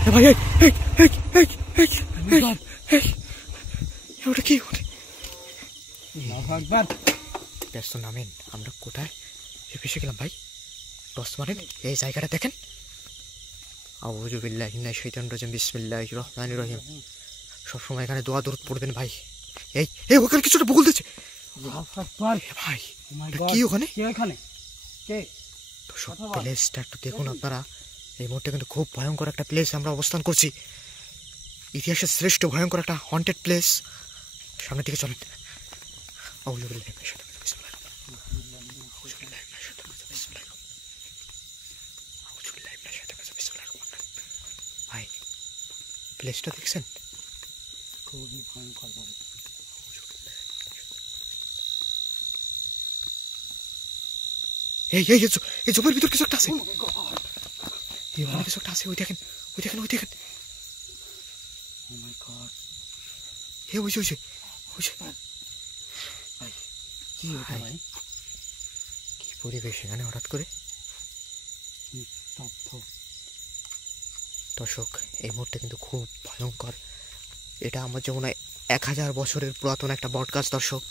ভাই ওটা কি ব্যস্ত নামেন, আমরা কোথায় ফেসে গেলাম ভাই? টস মারেন, এই জায়গাটা দেখেন। আউযু বিল্লাহি মিনাশ শাইতানির রাজিম, বিসমিল্লাহির রহমানির রহিম। সবসময় এখানে দোয়া দরুদ পড়বেন ভাই। এই ওখানে কিছুটা বকুল দিচ্ছে ভাই, কি ওখানে? তো সব প্লেসটা একটু দেখুন আপনারা। এই মুহূর্তে কিন্তু খুব ভয়ঙ্কর একটা প্লেস আমরা অবস্থান করছি, ইতিহাসের শ্রেষ্ঠ ভয়ঙ্কর একটা হন্টেড প্লেস। সামনের দিকে চলেন। ভাই প্লেসটা দেখছেন? খুবই ভয়ঙ্কর ভাবে। এই জমির ভিতর কিছু একটা আছে, কিছু একটা আছে। ওই দেখেন কি পরিবেশ এখানে হঠাৎ করে। দর্শক এই মুহূর্তে কিন্তু খুব ভয়ঙ্কর। এটা আমার যেমন 1000 বছরের পুরাতন একটা বট গাছ দর্শক।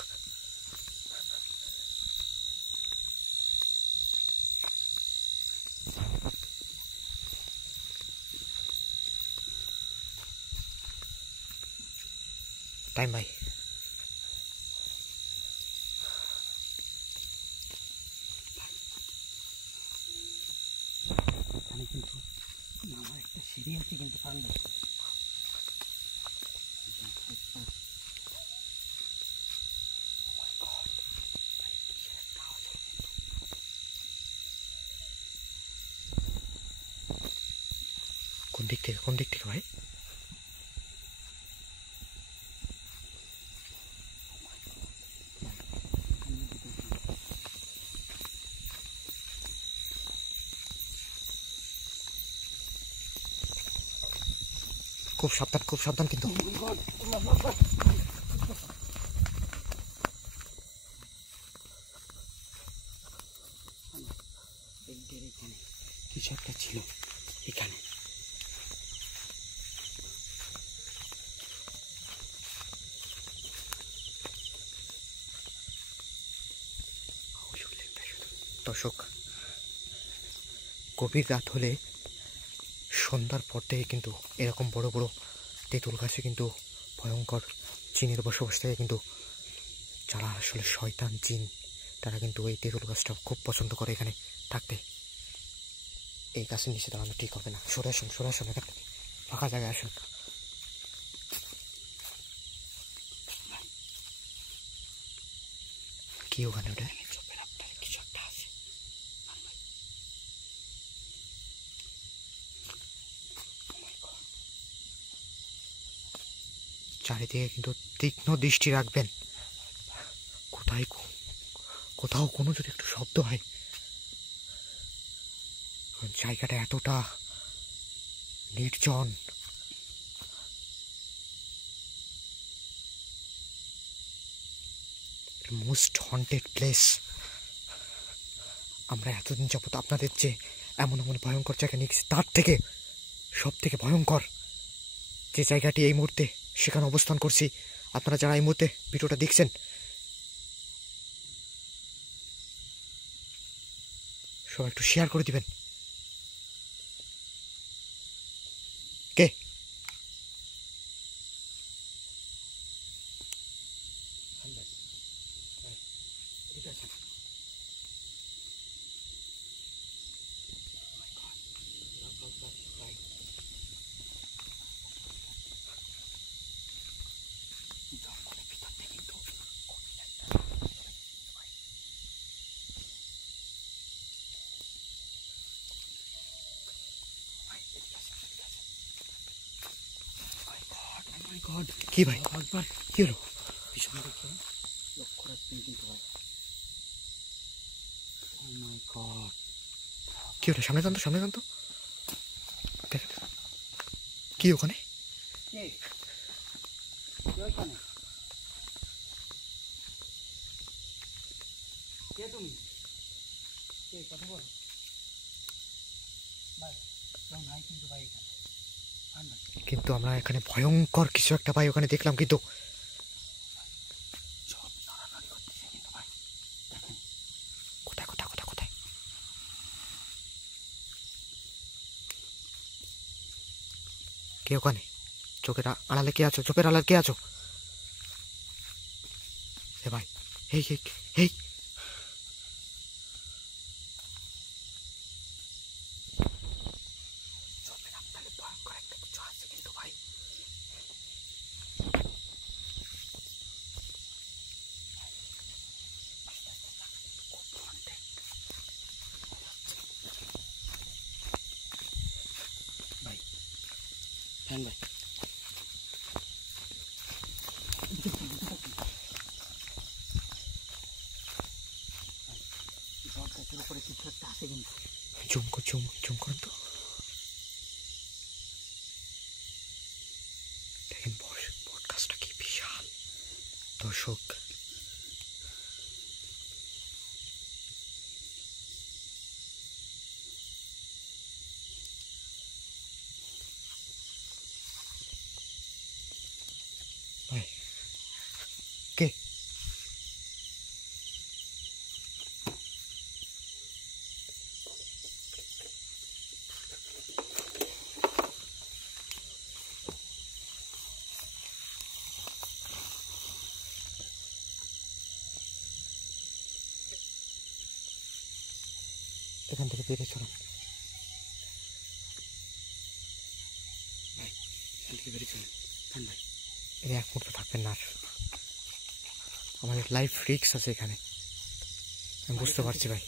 টাইম ভাই, কিন্তু একটা সিঁড়ি আছে কিন্তু পারবে। কোন দিক থেকে ভাই? খুব সাবধান কিন্তু। কিছু একটা ছিল এখানে। দর্শক গভীর রাত হলে, সন্ধ্যার পর থেকে কিন্তু এরকম বড় বড় তেঁতুল গাছে কিন্তু ভয়ঙ্কর জিনের বসবাস থাকে। কিন্তু যারা আসলে শয়তান জিন, তারা কিন্তু এই তেঁতুল গাছটা খুব পছন্দ করে এখানে থাকতে। এই গাছের নিচে দাঁড়ানো ঠিক হবে না। সরে আসুন এখান থেকে, ফাঁকা জায়গায় আসুন। কি ওখানে ওটা? কিছু একটা আছে। চারিদিকে কিন্তু তীক্ষ্ণ দৃষ্টি রাখবেন। কোথাও কোনো যদি একটু শব্দ হয়, জায়গাটা এতটা নির্জন, মোস্ট হন্টেড প্লেস। আমরা এতদিন যাবত আপনাদের যে এমন ভয়ঙ্কর জায়গা নিয়ে গেছি, তার থেকে সব থেকে ভয়ঙ্কর যে জায়গাটি এই মুহূর্তে সেখানে অবস্থান করছি। আপনারা যারা এই মুহূর্তে ভিডিওটা দেখছেন, সবাই একটু শেয়ার করে দিবেন। কে কি ভাই? কি হলো? পিছনে দেখে লক্ষ্য রাখবেন কিন্তু ভাই। ও মাই গড, কি ওটা? সামনে যান তো। দেখেন কি ওখানে? তুমি কথা বল ভাই। নাই কিন্তু ভাই এখানে কিন্তু আমরা এখানে ভয়ঙ্কর কিছু একটা ভাই ওখানে দেখলাম, কিন্তু কোথায় কোথায় কোথায় কোথায়? কে ওখানে? চোখের আড়ালে কে আছো? চোখের আড়ালে কে আছো? এ ভাই, এই এই এই ভয়ঙ্কর একটা কিছু আছে কিন্তু ভাই। ভাই ফ্যান ভাই, উপরে কিছু একটা আছে কিন্তু। জুম করুন তো। দেখেন পডকাস্টটা কি বিশাল দর্শক। ভাই কে? এখান থেকে বেরিয়ে চলুন ভাই, এখান থেকে বেরিয়ে চলুন ভাই। এই এক মুহূর্ত থাকবেন না, আমাদের লাইফ রিস্ক আছে এখানে, আমি বুঝতে পারছি ভাই।